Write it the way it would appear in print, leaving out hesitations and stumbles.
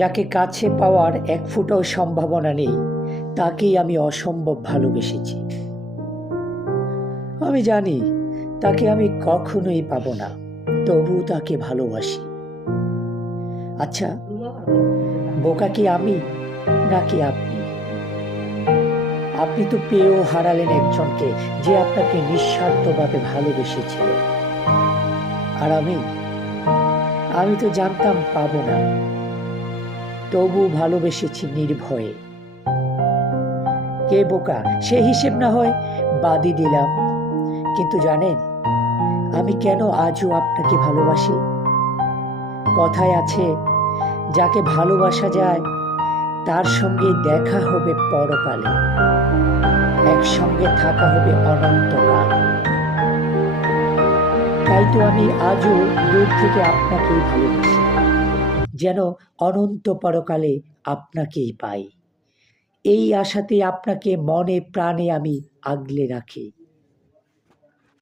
যাকে কাছে পাওয়ার এক ফোঁটাও সম্ভাবনা নেই, তাকেই আমি অসম্ভব ভালোবেসেছি। আমি জানি তাকে আমি কখনোই পাবো না, তবু তাকে ভালোবাসি। আচ্ছা, বোকা কি আমি নাকি আপনি? আপনি তো পেয়েও হারালেন একজনকে যে আপনাকে নিঃস্বার্থভাবে ভালোবেসেছিল। আর আমি তো জানতাম পাবো না, তবু ভালোবেসেছি নির্ভয়ে। কে বোকা সে হিসেব না হয় বাদই দিলাম, কিন্তু জানেন আমি কেন আজও আপনাকে ভালোবাসি? কথায় আছে, যাকে ভালোবাসা যায় তার সঙ্গে দেখা হবে পরকালে, একসঙ্গে থাকা হবে অনন্তকাল। তাই তো আমি আজও দূর থেকে আপনাকেই ভালোবাসি, যেন অনন্ত পরকালে আপনাকেই পাই। এই আশাতে আপনাকে মনে প্রাণে আমি আগলে রাখি।